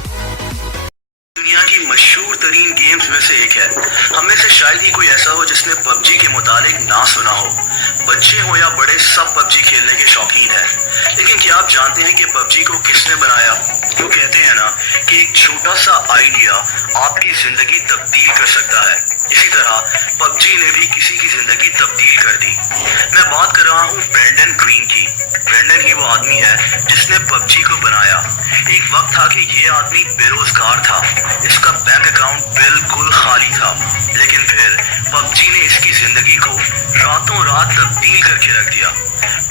दुनिया की मशहूर तरीन गेम्स में से एक है। हम में से शायद ही कोई ऐसा हो जिसने पबजी के मुतालिक ना सुना हो। बच्चे हो या बड़े, सब पबजी खेलने के शौकीन हैं। लेकिन क्या आप जानते हैं कि पबजी को किसने बनाया? वो कहते हैं ना कि एक छोटा सा आइडिया आपकी जिंदगी तब्दील कर सकता है। इसी तरह पबजी ने भी किसी की जिंदगी तब्दील कर दी। मैं बात कर रहा हूँ ब्रेंडन ग्रीन की। ब्रेंडन ही वो आदमी है जिसने पबजी को बनाया। एक वक्त था कि ये आदमी बेरोजगार था, इसका बैंक अकाउंट बिल्कुल खाली था, लेकिन फिर पबजी ने इसकी जिंदगी को रातों रात तब्दील करके रख दिया।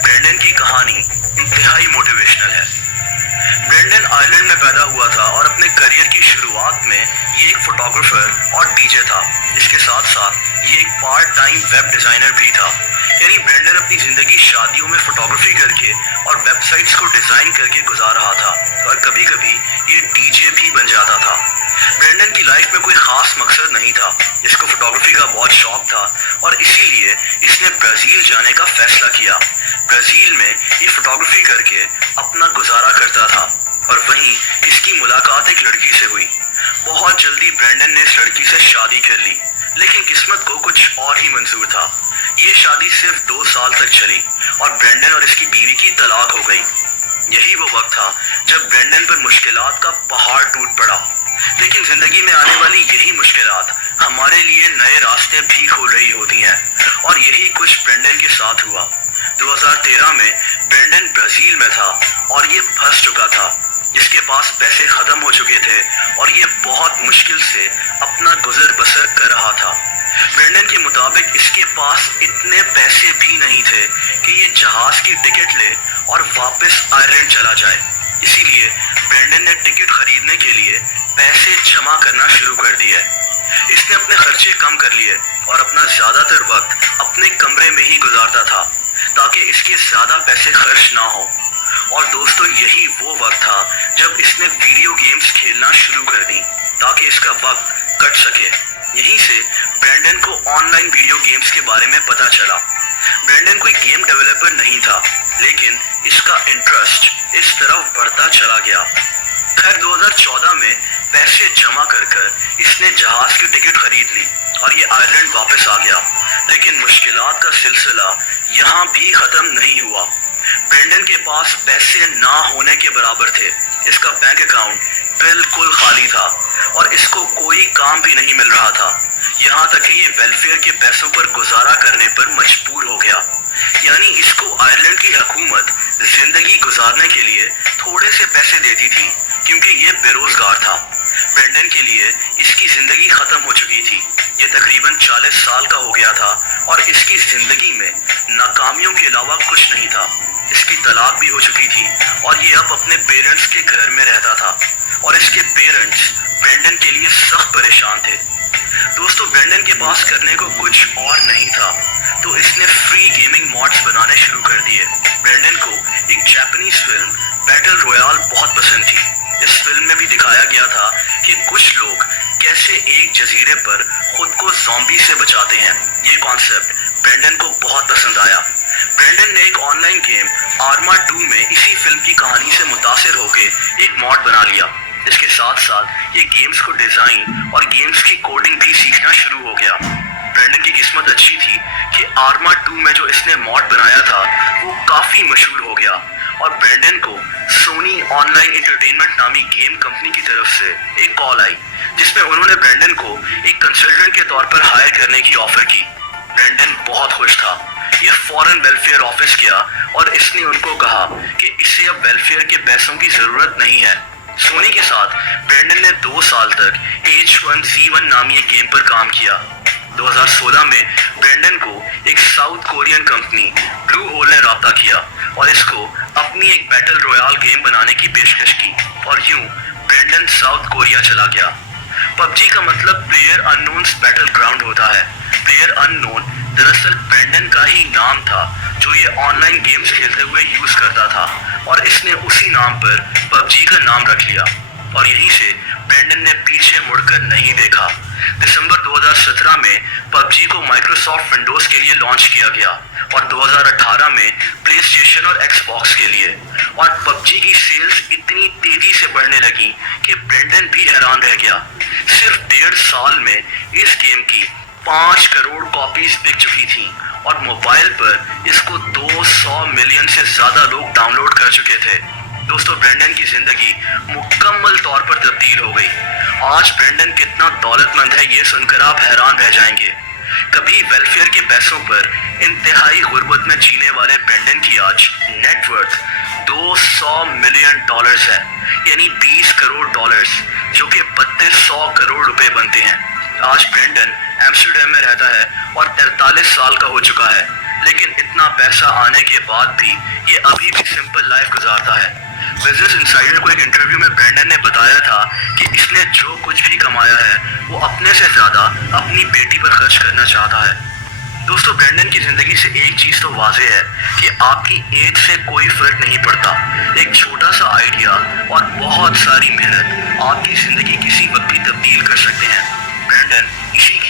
ब्रेंडन की कहानी इंतहाई मोटिवेशनल है। ब्रेंडन आयरलैंड में पैदा हुआ था और अपने करियर की शुरुआत में ये एक फोटोग्राफर और डीजे था। इसके साथ साथ ये एक पार्ट टाइम वेब डिजाइनर भी था। यानी ब्रेंडन अपनी जिंदगी शादियों में फोटोग्राफी करके और वेबसाइट्स को डिजाइन करके गुजार रहा था, और कभी कभी ये डीजे भी बन जाता था। ब्रेंडन की लाइफ में कोई खास मकसद नहीं था, इसको फोटोग्राफी का बहुत शौक था और इसीलिए इसने ब्राजील जाने का फैसला किया। ब्राजील में ये फोटोग्राफी करके अपना गुजारा करता था और वहीं इसकी मुलाकात एक लड़की से हुई। बहुत जल्दी ब्रेंडन ने इस लड़की से शादी कर ली, लेकिन किस्मत को कुछ और ही मंजूर था। ये शादी सिर्फ 2 साल तक चली और ब्रेंडन और इसकी बीवी की तलाक हो गई। यही वो वक्त था जब ब्रेंडन पर मुश्किलात का पहाड़ टूट पड़ा। लेकिन जिंदगी में आने वाली यही मुश्किलात हमारे लिए नए रास्ते भी खोल रही होती हैं, और यही कुछ ब्रेंडन के साथ हुआ। 2013 में ब्रेंडन ब्राजील में था और ये फंस चुका था। इसके पास पैसे खत्म हो चुके थे और ये बहुत मुश्किल से अपना गुजर बसर कर रहा था। ब्रेंडन के मुताबिक इसके पास इतने पैसे भी नहीं थे कि ये जहाज की टिकट ले और वापस आयरलैंड चला जाए। इसीलिए ब्रेंडन ने टिकट खरीदने के लिए पैसे जमा करना शुरू कर दिए। इसने अपने खर्चे कम कर लिए और अपना ज्यादातर वक्त अपने कमरे में ही गुजारता था ताकि इसके ज्यादा पैसे खर्च ना हो। और दोस्तों, यही वो वक्त था जब इसने वीडियो गेम्स खेलना शुरू कर दी ताकि इसका वक्त कट सके। यहीं से ब्रेंडन को ऑनलाइन वीडियो गेम्स के बारे में पता चला। ब्रेंडन कोई गेम डेवलपर नहीं था, लेकिन इसका इंटरेस्ट इस तरफ बढ़ता चला गया। खैर 2014 में पैसे जमा कर इसने जहाज की टिकट खरीद ली और ये आयरलैंड वापस आ गया। लेकिन मुश्किलात का सिलसिला यहाँ भी खत्म नहीं हुआ। ब्रेंडन के पास पैसे ना होने के बराबर थे। इसका बैंक अकाउंट बिल्कुल खाली था और इसको कोई काम भी नहीं मिल रहा था। यहाँ तक कि ये वेलफेयर के पैसों पर गुजारा करने पर मजबूर हो गया। यानी इसको आयरलैंड की हुकूमत जिंदगी गुजारने के लिए थोड़े से पैसे देती थी, क्योंकि ये बेरोजगार था। ब्रेंडन के लिए इसकी जिंदगी खत्म हो चुकी थी। ये तकरीबन 40 साल का हो गया था और इसकी जिंदगी में नाकामियों के अलावा कुछ नहीं था। इसकी तलाक भी हो चुकी थी और ये अब अपने पेरेंट्स के घर में रहता था, और इसके पेरेंट्स ब्रेंडन के लिए सख्त परेशान थे। दोस्तों, ब्रेंडन के पास करने को कुछ और नहीं था, तो इसने फ्री गेमिंग मॉड्स बनाने शुरू कर दिए। ब्रेंडन को एक जापानीज फिल्म बैटल रॉयल बहुत पसंद थी। इस फिल्म में भी दिखाया गया था कि कुछ लोग कैसे एक जजीरे पर खुद को ज़ॉम्बी से बचाते हैं। ये कॉन्सेप्ट ब्रेंडन को बहुत पसंद आया। ब्रेंडन ने एक ऑनलाइन गेम आर्मा 2 में इसी फिल्म की कहानी से मुतासिर होकर एक मॉड बना लिया। इसके साथ साथ ये गेम्स को डिजाइन और गेम्स की कोडिंग भी सीखना शुरू हो गया। ब्रेंडन की किस्मत अच्छी थी कि आर्मा 2 में जो इसने मॉड बनाया था वो काफी मशहूर हो गया, और ब्रेंडन को सोनी ऑनलाइन एंटरटेनमेंट नामी गेम कंपनी की तरफ से एक कॉल आई, जिसमें उन्होंने ब्रेंडन को एक कंसल्टेंट के तौर पर हायर करने की ऑफर की। ब्रेंडन बहुत खुश था। ये फॉरेन वेलफेयर ऑफिस गया और इसने उनको कहा कि इसे अब वेलफेयर के पैसों की जरूरत नहीं है। सोनी के साथ ब्रेंडन ने 2 साल तक H1Z1 नामी एक गेम पर काम किया। 2016 में ब्रेंडन को एक South Korean company Blue Hole ने राब्ता किया और इसको अपनी एक बैटल रॉयल गेम बनाने की पेशकश की, और यूं ब्रेंडन साउथ कोरिया चला गया। पबजी का मतलब प्लेयर अननोन्स बैटल ग्राउंड होता है। प्लेयर अननोन दरअसल ब्रेंडन का ही नाम था जो ये ऑनलाइन गेम्स खेलते हुए यूज करता था, और इसने उसी नाम पर पबजी का नाम रख लिया। और यहीं से ब्रेंडन ने पीछे मुड़कर नहीं देखा। दिसंबर 2017 में पबजी को माइक्रोसॉफ्ट विंडोज के लिए लॉन्च किया गया और 2018 में प्ले स्टेशन और एक्सबॉक्स के लिए, और पबजी की सेल्स इतनी तेजी से बढ़ने लगी कि ब्रेंडन भी हैरान रह गया। सिर्फ 1.5 साल में इस गेम की 5 करोड़ कॉपीज बिक चुकी थी और मोबाइल पर इसको 200 मिलियन से ज्यादा लोग डाउनलोड कर चुके थे। दोस्तों, ब्रेंडन की जिंदगी मुकम्मल तौर पर तब्दील हो गई। आज ब्रेंडन कितना दौलतमंद है ये सुनकर आप हैरान रह जाएंगे। कभी वेलफेयर के पैसों पर इंतहाई गुर्बत में जीने वाले ब्रेंडन की आज नेटवर्थ $200 मिलियन है, यानी 20 करोड़ डॉलर्स, जो कि 3200 करोड़ रुपए बनते हैं। आज ब्रेंडन एम्स्टर्डम में रहता है और 43 साल का हो चुका है, लेकिन इतना पैसा आने के बाद भी ये अभी भी सिंपल लाइफ गुजारता है। बिजनेस इनसाइडर को एक इंटरव्यू में ब्रेंडन ने बताया था कि इसने जो कुछ भी कमाया है वो अपने से ज्यादा अपनी बेटी पर खर्च करना चाहता है। दोस्तों, ब्रेंडन की जिंदगी से एक चीज तो वाज़ेह है कि आपकी एज से कोई फर्क नहीं पड़ता। एक छोटा सा आइडिया और बहुत सारी मेहनत आपकी जिंदगी किसी वक्त भी तब्दील